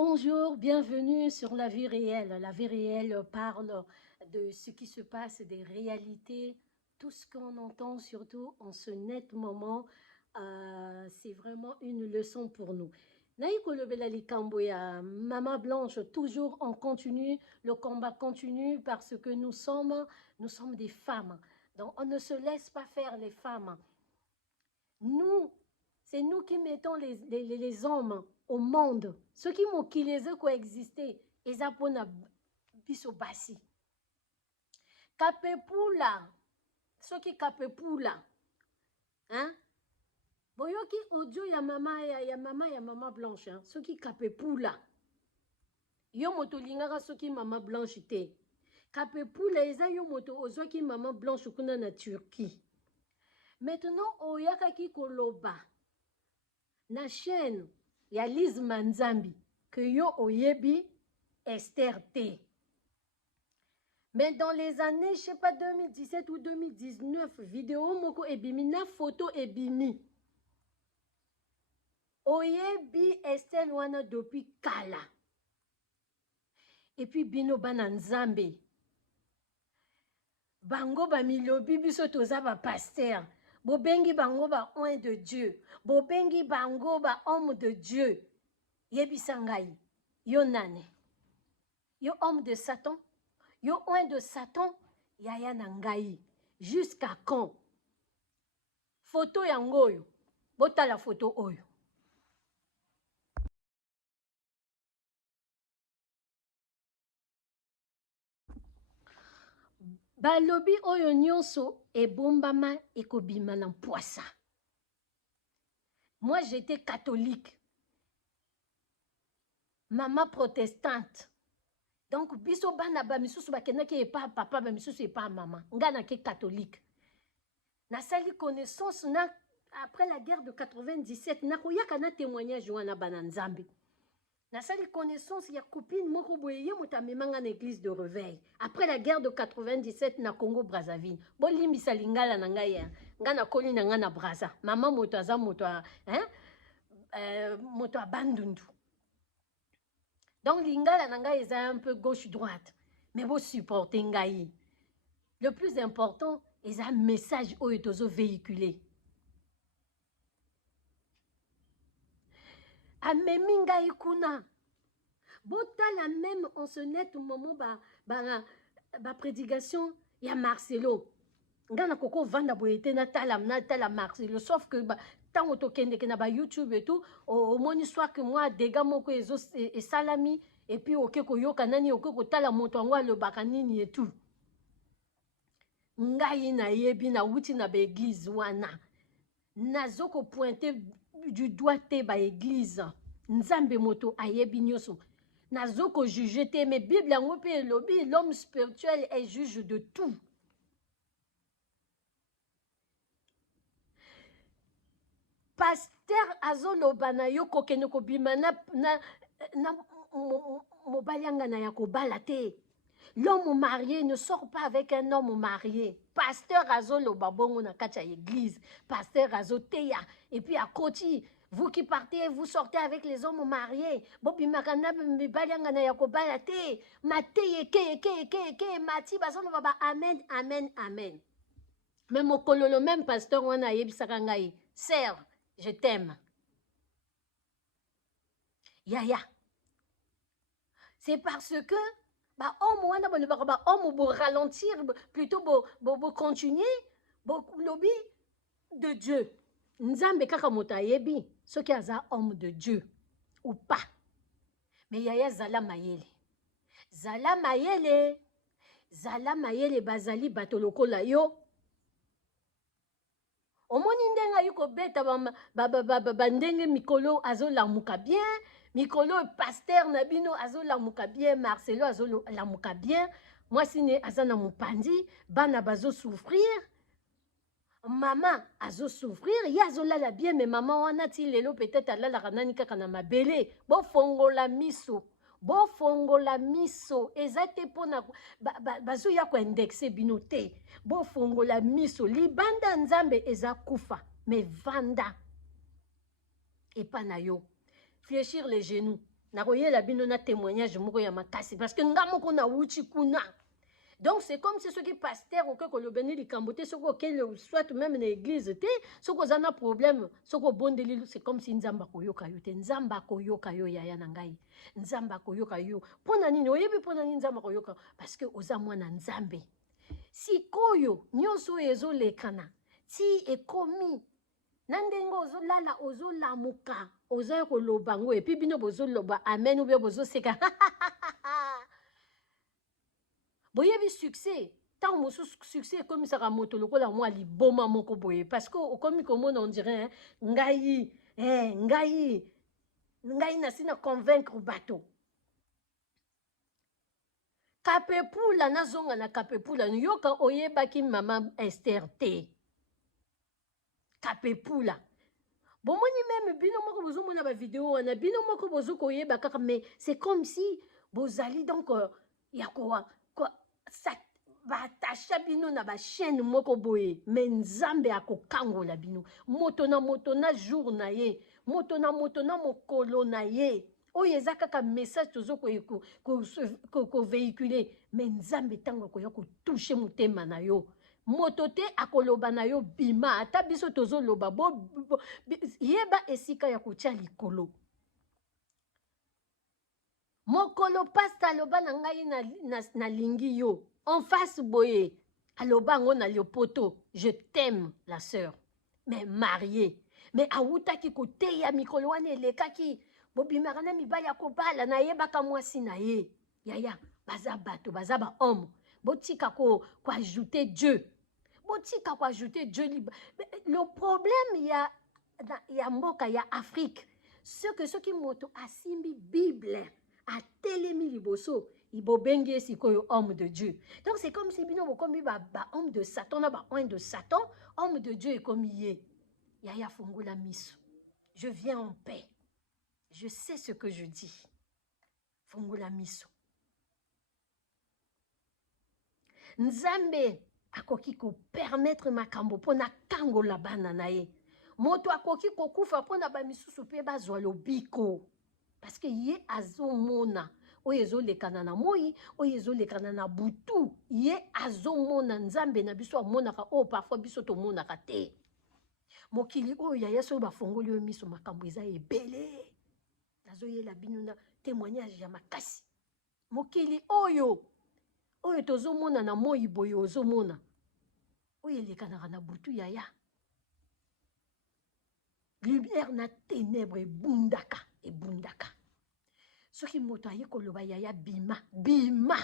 Bonjour, bienvenue sur La Vie Réelle. La Vie Réelle parle de ce qui se passe, des réalités, tout ce qu'on entend, surtout en ce net moment. C'est vraiment une leçon pour nous. Naïko Lebela Likambo ya Maman Blanche, toujours on continue, le combat continue parce que nous sommes des femmes. Donc on ne se laisse pas faire les femmes. Nous, c'est nous qui mettons les hommes au monde. Ceux qui m'ont qui les ont coexisté, ils apprennent biso basi. Kapepula, ceux qui kapepula, hein? Boyoki audio ya maman blanche, hein? Ceux qui kapepula. Yo moto lingaka ceux qui maman blanche te. Kapepula eza yo moto ozo ki maman blanche kuna na Turquie. Maintenant, oyakaki koloba na chaîne ya Liz Manzambi que yo oyebi Esther T. Mais dans les années, je sais pas, 2017 ou 2019, vidéo moko ebimi na photo ebimi. Oyebi Esther wana depuis kala. Et puis bino bana nzambe. Bango ba milobi biso toza ba pasteur. Bobengi bango ba oin de Dieu. Bobengi bango ba homme de Dieu. Yebisa ngai. Yo nane. Yo homme de Satan. Yo oin de Satan. Yaya na ngai. Jusqu'à quand? Photo yango oyo. Bota la photo oyo. Balobi oyo nyonso ebombama ekobima na poisa. Moi, j'étais catholique. Maman protestante. Donc, biso bana ba misusu bakendaki epa papa ba misusu epa maman. Nga na ke catholique. Na sali connaissance na après la guerre de 97 na koyaka na témoignage wana bana nzambe. Na sali connaissance ya copine moko boye ye mutamemanga na église de réveil. Après la guerre de 97 na Congo Brazzaville. Bolimbisa lingala na ngai ya. Nga na koli na nga na Brazza. Maman moto aza moto moto a bandundu. Donc lingala na ngai eza un peu gauche-droite. Mais vous supportez ngai. Le plus important, eza un message oyo tozo véhiculé. Amemi ngai kuna. Botala même en ce net moment ba prédication ya Marcelo. Ngana koko vanda boyete na tala Marcelo. Sauf que tant tokende ke na ba YouTube et tout, au moni soit que moi dégâts moko ezo et salami et puis oke ko yoka nani oke ko tala moto ngwa le bakanini et tout. Ngai na yebi na wuti na ba église wana. Nazoko pointer du doigt te ba église. Nzambe moto ayebi nyoso. Nazoko juger te, mais Bible yango pe lobi, l'homme spirituel est juge de tout. Pasteur azoloba na yo kokene ko bima na mobalianga na ya kobala te. L'homme marié ne sort pas avec un homme marié. Pasteur azoloba bongo na kati ya église. Pasteur azoteya. Et puis à côté, vous qui partez, vous sortez avec les hommes mariés. Bobi makana mibalianga na ya kobala te. Mateye ke mati bazoloba ba amen amen amen. Mais mokololo même pasteur wana yebisaka ngai. Sœur, je t'aime. Yaya. C'est parce que bah homme wana ba homme bo ralentir plutôt bo continuer bo lobby de Dieu. Nzambe kaka moto ayebi soki aza homme de Dieu ou pas. Mais yaya zala mayele. Zala mayele bazali bato lokola yo. Omoni ndenga yuko beta ba ndenge mikolo azolamuka bien. Mikolo pasteur Nabino azolamuka bien, Marcelo azolamuka bien. Moi sine azana mupandi, bana bazo souffrir. Maman azo souffrir, yazolala bien, mais maman wana ti lelo peut-être alala kanani kaka na mabele. Bo fongola miso. Bo fongola miso. Ezate pona bazo ya ko indexer bino te. Bo fongola miso. Libanda nzambe eza kufa, mais vanda. Et pas na yo. Fléchir les genoux. nakoyela bino na témoignage moko ya makasi parce que nga moko na wuchi kuna. Donc c'est comme si ceux qui pasteur oke kolobeni likambo te soko okele soit même na église te soko oza na problème soko obondeli c'est comme si nzambe akoyoka yo te nzambe akoyoka yo yaya na ngai nzambe akoyoka yo mpona nini oyebi mpona nini nzambe akoyoka parce que oza mwana nzambe sikoyo nyonso oyo ezolekana ti ekomi na ndenge ozolala ozolamuka oza koloba ngo epi bino bozoloba amen oubien bozoseka boyebi succès tant mosusu succès ekomisaka moto lokola mwa liboma moko boye parce que okomi komona on dirait ngai nasi na convaincre bato kapepula nazonga na kapepula yoka oyebaki mama Esther te kapepula bomoni même bino moko bozomona bavideo wana bino moko bozokoyeba kaka mais c'est comme si bozali donc ya batacha bino na bachaîne moko boye mais nzambe akokangola bino moto na jour na ye moto na mokolo na ye oyo eza kaka message tozo kovéhicule mais nzambe ntango akoya kotouche motema na yo moto te akoloba na yo bima ata biso tozoloba yeba esika ya kotia likolo mokolo pasta aloba na ngai nalingi yo en face boye aloba ngo na liopoto je t'aime la sœur mais mariée mais awutaki koteya mikolo wana elekaki bobimaka na mibali ya kobala nayebaka mwasi na ye yaya baza bato baza bahomme botika koajouter Dieu botika koajouter Dieu le problème ya mboka ya Afrique ce que soki moto asimbi Bible atelemi liboso ibobengi esikoyo homme de Dieu donc c'est comme si bino bokomi ba homme de Satan na ba homme de Satan homme de Dieu ekomi ye yaya fungola miso je viens en paix je sais ce que je dis fungola miso nzambe akoki kopermettre makambo mpo na kangola bana na ye moto akoki kokufa mpo na bamisusu mpe bazwa lobiko parce que ye azomona oyo ezolekana na moi oyo ezolekana na butu ye azomona nzambe na biso amonaka oyo parfois biso tomonaka te mokili oyo yaya soyo bafongoli oyo miso makambo eza ebele nazoyela bino na témoignage ya makasi mokili oyo tozomona na moi boye ozomona oyo elekanaka na butu yaya lumière na ténèbre ebundaka soki moto aye koloba yaya bima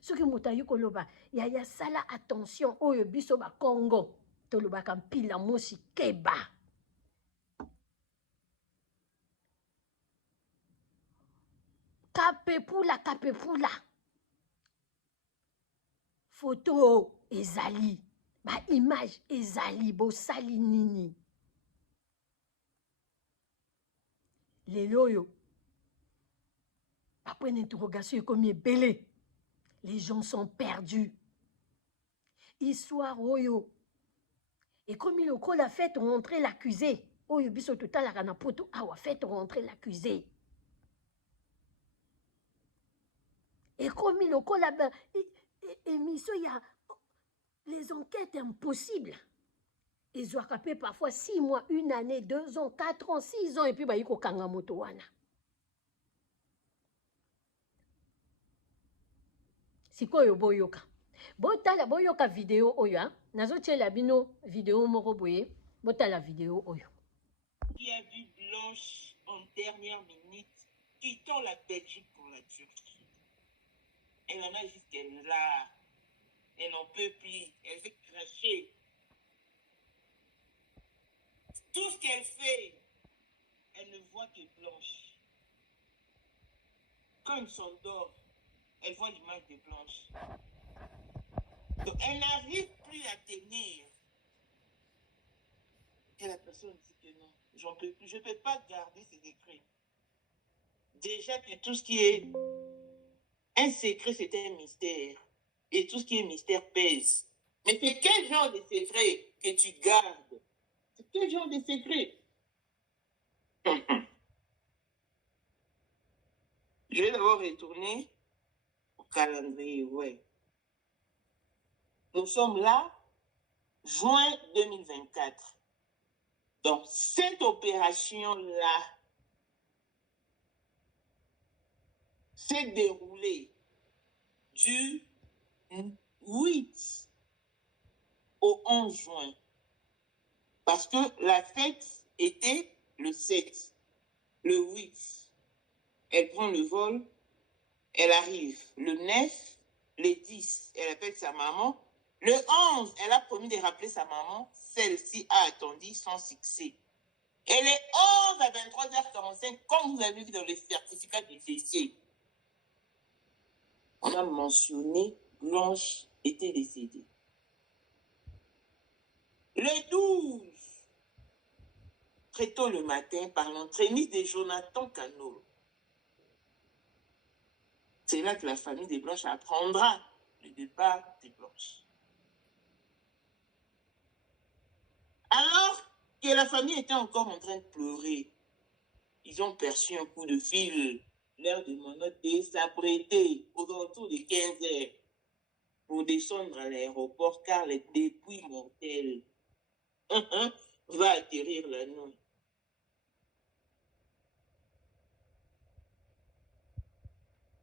soki moto aye koloba yaya sala attention oyo biso bakongo tolobaka mpila mosi keba kapepula photo ezali ba image ezali bosali nini lelo oyo après une interrogation ekomi ebele les gens sont perdus histoire oyo ekomi lokola fait rentrer l'accusé oyo biso totalaka na poto awa fait rentrer l'accusé ekomi lokola émission ya les enquêtes impossibles ezwaka mpe parfois 6 mois 1 année 2 ans 4 ans 6 ans et puis bayi kokanga moto wana sikoyo boyoka botala boyoka video oyo nazotiela bino video moko boye botala video oyo qui a vu Blanche en dernière minute quittant la Belgique pour la Turquie. Elle en a jusqu'elle là. Elle n'en peut plus. Elle s'est crachée. Tout ce qu'elle fait, elle ne voit que Blanche. Quand elle s'endort, elle voit l'image de Blanche. Donc, elle n'arrive plus à tenir. Et la personne dit que non, j'en peux plus. Je ne peux pas garder ces secrets. Déjà que tout ce qui est un secret, c'est un mystère. Et tout ce qui est mystère pèse. Mais c'est quel genre de secret que tu gardes? C'est quel genre de secret? Je vais d'abord retourner au calendrier, ouais. Nous sommes là, juin 2024. Donc, cette opération-là s'est déroulée du 8 au 11 juin. Parce que la fête était le 7. Le 8, elle prend le vol, elle arrive. Le 9, le 10, elle appelle sa maman. Le 11, elle a promis de rappeler sa maman. Celle-ci a attendu son succès. Et les 11 à 23h45, comme vous avez vu dans le certificat de décès, on a mentionné Blanche était décédée. Le 12, très tôt le matin, par l'entremise de Jonathan Cano, c'est là que la famille des Blanches apprendra le départ des Blanches. Alors que la famille était encore en train de pleurer, ils ont perçu un coup de fil. L'heure de Monoté s'apprêtait aux alentours de 15h pour descendre à l'aéroport car le dépouille mortel va atterrir la nuit.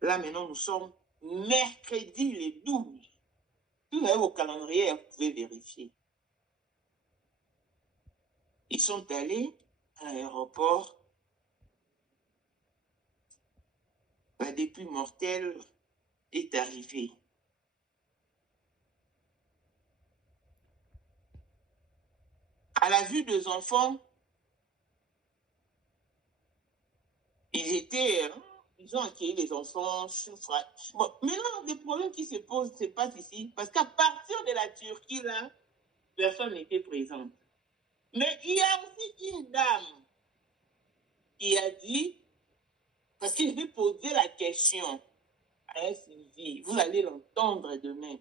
Là maintenant nous sommes mercredi le 12. Vous avez vos calendriers, vous pouvez vérifier. Ils sont allés à l'aéroport. La dépouille mortelle est arrivée. À la vue des enfants, ils ont accueilli les enfants. Bon, maintenant, les problèmes qui se posent, c'est pas ici, parce qu'à partir de la Turquie, là, personne n'était présent. Mais il y a aussi une dame qui a dit, parce que je vais poser la question à Sylvie, vous allez l'entendre demain.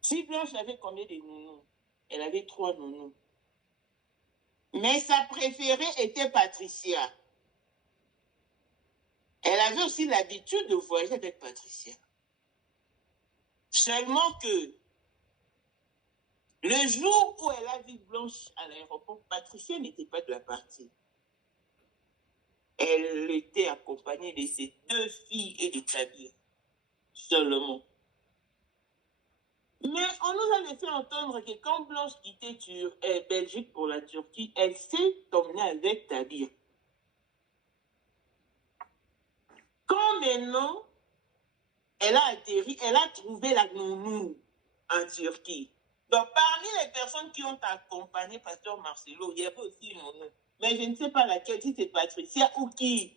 Si Blanche avait combien de nounous? Elle avait 3 nounous. Mais sa préférée était Patricia. Elle avait aussi l'habitude de voyager avec Patricia. Seulement que le jour où elle a vu Blanche à l'aéroport, Patricia n'était pas de la partie. Elle était accompagnée de ses 2 filles et de Kabir. Seulement. Mais on nous a laissé entendre que quand Blanche quittait Belgique pour la Turquie, elle s'est emmenée avec Tabir. Quand maintenant, elle a atterri, elle a trouvé la nounou en Turquie. Donc, parmi les personnes qui ont accompagné Pasteur Marcelo, il y avait aussi une nounou. Mais je ne sais pas laquelle, si c'est Patricia ou qui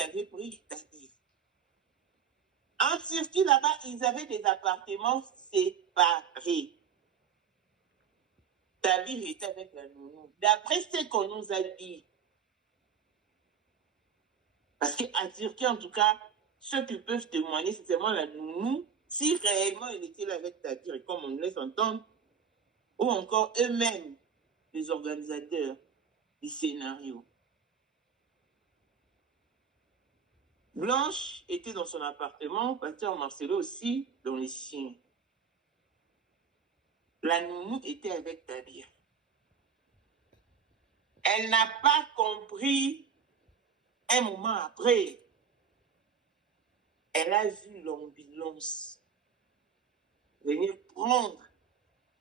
avait pris Tabir. En Turquie, là-bas, ils avaient des appartements séparés. Tabir était avec la nounou. D'après ce qu'on nous a dit, parce qu'en Turquie, en tout cas, ceux qui peuvent témoigner, c'est seulement la nounou, si réellement il était là avec Tabir, comme on nous laisse entendre, ou encore eux-mêmes, les organisateurs du scénario. Blanche était dans son appartement, Pasteur Marcelo aussi dans les siens. La nounou était avec Tabir. Elle n'a pas compris un moment après. Elle a vu l'ambulance venir prendre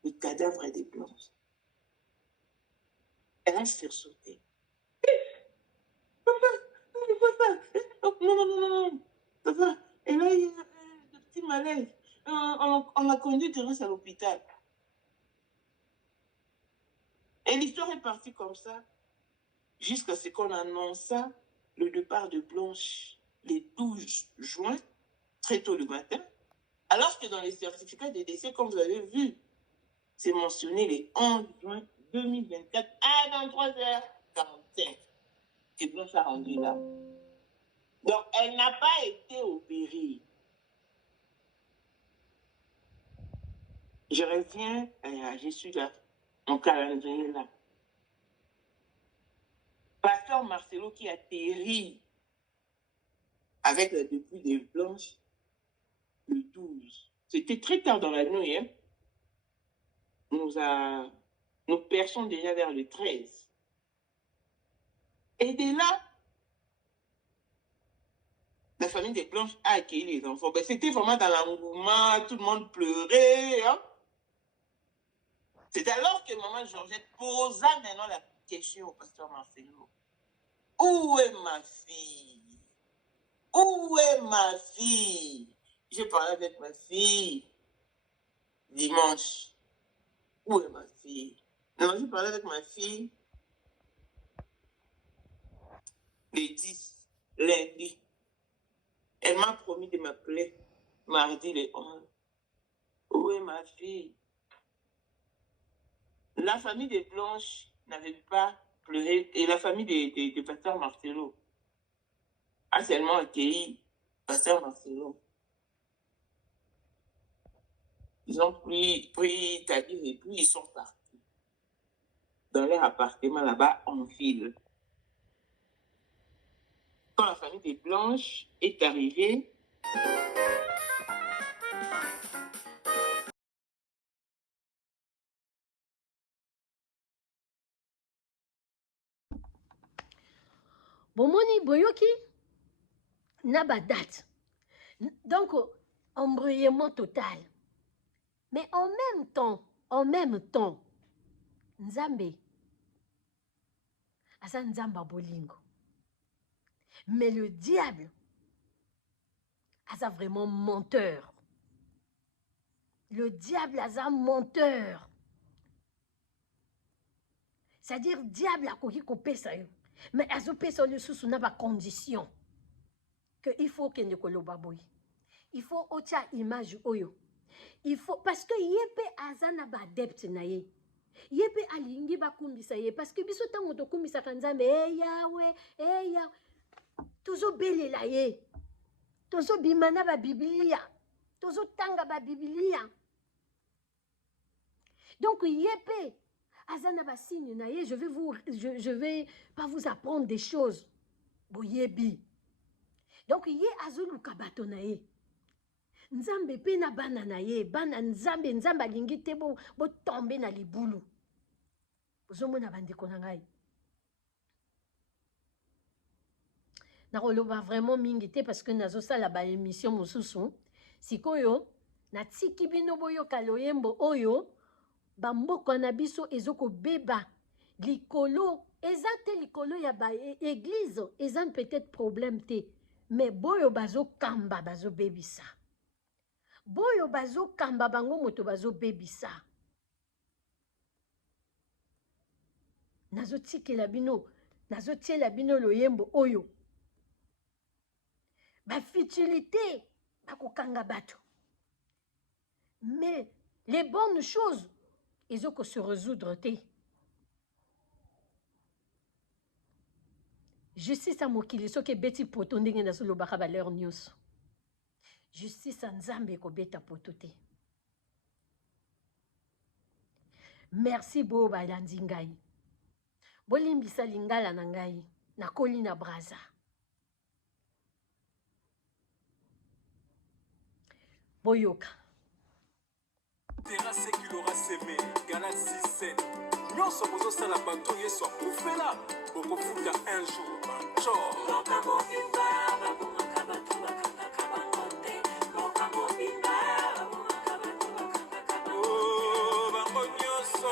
le cadavre des Blanches. Elle a sursauté. Papa, non, papa, elle a eu de petits malaises. On l'a conduite à l'hôpital. Et l'histoire est partie comme ça, jusqu'à ce qu'on annonça le départ de Blanche le 12 juin, très tôt le matin, alors que dans les certificats de décès, comme vous avez vu, c'est mentionné le 11 juin 2024 à 23h45 que Blanche a rendu là. Donc, elle n'a pas été opérée. Je reviens, je suis là, mon calendrier là. pasteur Marcelo qui atterrit avec la dépouille des Blanches le 12. C'était très tard dans la nuit. Hein. Nous perçons déjà vers le 13. Et dès là, la famille des Blanches a accueilli les enfants. Ben, c'était vraiment dans l'engouement, tout le monde pleurait. Hein. C'est alors que maman Georgette posa maintenant la question au pasteur Marcelo. Où est ma fille? Où est ma fille? J'ai parlé avec ma fille dimanche. Où est ma fille? Non, j'ai parlé avec ma fille le 10, lundi. Elle m'a promis de m'appeler mardi le 11. Où est ma fille? La famille des Blanches n'avait pas pleuré et la famille de pasteur Marcelo a seulement accueilli pasteur Marcelo. Ils ont pris Tadir et puis ils sont partis dans leur appartement là-bas en file. Quand la famille des Blanches est arrivée, Bomoni boyoki na ba date. Donc embrouillement total. Mais en même temps, Nzambe asa nzamba bolingo. Mais le diable asa vraiment menteur. Le diable asa menteur. C'est-à-dire diable a koki kopesa yo. Mais azo pesa le sous na ba condition que il faut que ne koloba boy. Il faut ocha image oyo. Il faut parce que yepe azana ba adepte na ye. Yepe alingi ba kumbisa ye parce que biso tango to kumbisa kanzambe yawe tozo belela ye. Tozo bimana ba biblia. Tozo tanga ba biblia. Donc yepe azana ba signe na ye, je vais pas vous apprendre des choses. Boyebi. Donc ye azuluka bato na ye. Nzambe pe na bana na ye, bana nzambe alingi te bo tombe na libulu. Ozomona bandeko na ngai. Nakoloba vraiment mingi te parce que nazo sala ba émission mosusu. Sikoyo na tiki bino boyoka loyembo oyo bamboko na biso ezoko beba likolo ezate likolo ya ba église ezan peut-être problème te mais boyo bazo kamba bazo bebisa. Boyo bazo kamba bango moto bazo bebisa. Nazo tikela bino, nazo tiela bino loyembo oyo. Ba futilité, ba kokanga bato. Mais les bonnes choses, ils ont que se résoudre te. Justice à mokili soki beti poto ndenge na solo baka valeur nyonso. Justice à nzambe ko beta poto te. Merci bo balandi ngai. Bolimbisa lingala na ngai na koli na braza. Boyoka. Terrasse qu'il aura sémé, Galaxy 7. Nyonso bozo sala bato yeso akufela, boko futa un jour. Oh, bango nyonso,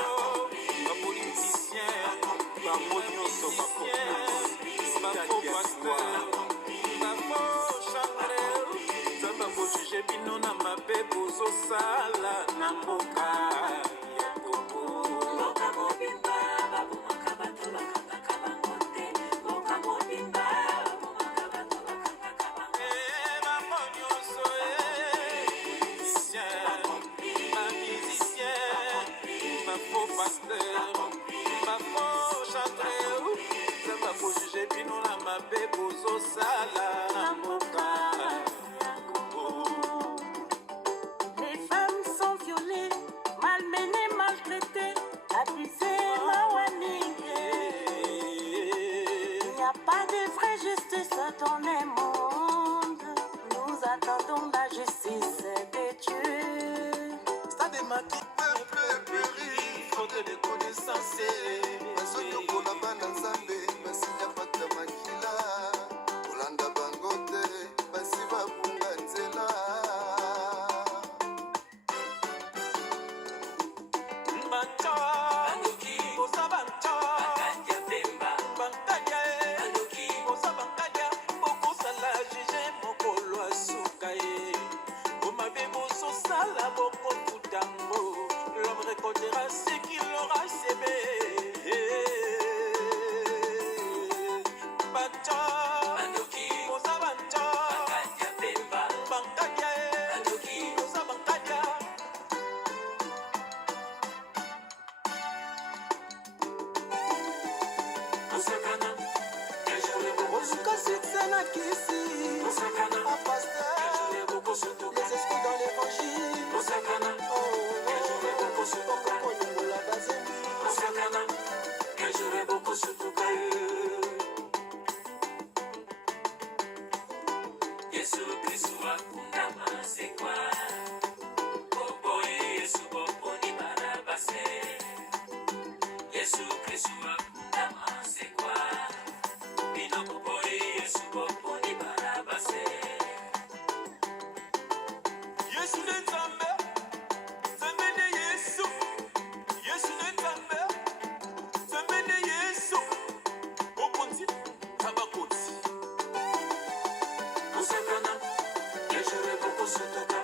ba politicien, bango nyonso ba politicien, ba pasteur, ba chanteur, zamba ko juger bino na mabe bozo sala na mboka. Bozo Luka succès na kisi. A pasteur. Les esprits dans l'évangile. Oh, la bazembi. Yesu Kristu akunda masekwa. Boboye Yesu boponi barabase. Yesu Kristu akunda masekwa. Bino boboye Yesu boponi barabase. Yesu ne nzambe, nzambe Yesu. Yesu ne nzambe, nzambe Yesu. Okonzi, tabakoti. Osakana, yejure boko sotoka.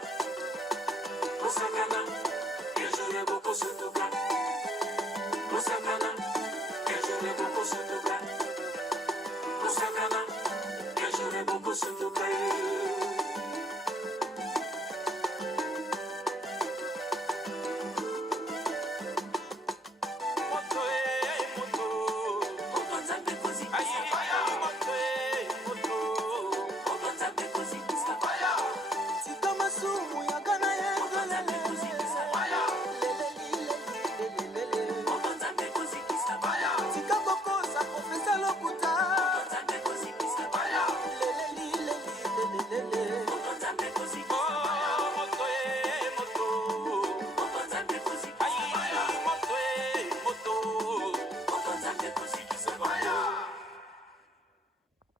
Osakana, yejure boko sotoka. Osakana, yejure boko sotoka.